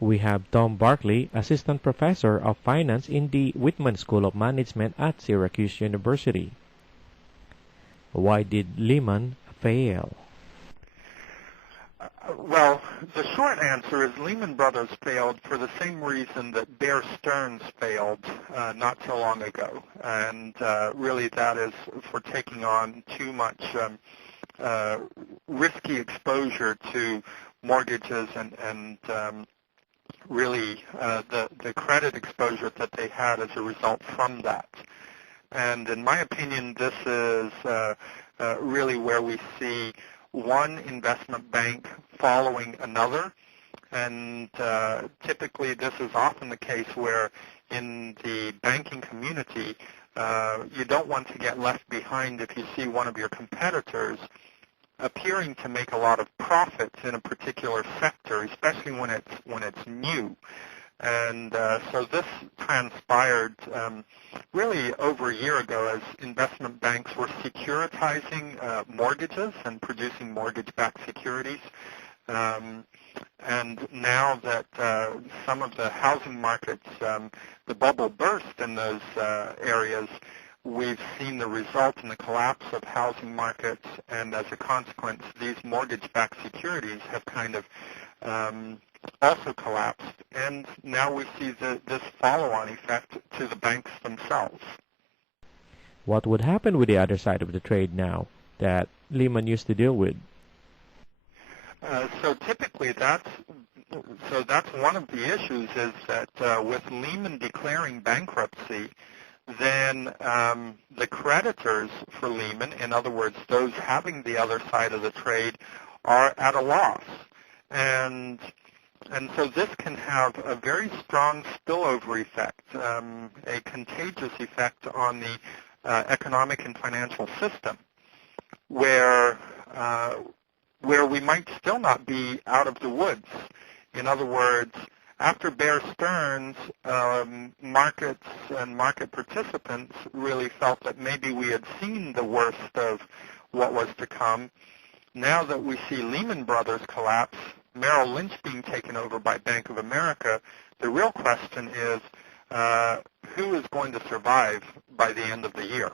We have Tom Barkley, Assistant Professor of Finance in the Whitman School of Management at Syracuse University. Why did Lehman fail? Well, the short answer is Lehman Brothers failed for the same reason that Bear Stearns failed not so long ago. And really that is for taking on too much risky exposure to mortgages and really the credit exposure that they had as a result from that. And in my opinion, this is really where we see one investment bank following another. And typically this is often the case where in the banking community, you don't want to get left behind if you see one of your competitors appearing to make a lot of profits in a particular sector, especially when it's new. And so this transpired really over a year ago as investment banks were securitizing mortgages and producing mortgage-backed securities. And now that some of the housing markets, the bubble burst in those areas, we've seen the result in the collapse of housing markets, and as a consequence, these mortgage-backed securities have kind of also collapsed, and now we see this follow-on effect to the banks themselves. What would happen with the other side of the trade now that Lehman used to deal with? So typically that's one of the issues is that with Lehman declaring bankruptcy, then the creditors for Lehman, in other words, those having the other side of the trade, are at a loss. And so this can have a very strong spillover effect, a contagious effect on the economic and financial system, where we might still not be out of the woods. In other words, after Bear Stearns, markets and market participants really felt that maybe we had seen the worst of what was to come. Now that we see Lehman Brothers collapse, Merrill Lynch being taken over by Bank of America, the real question is who is going to survive by the end of the year?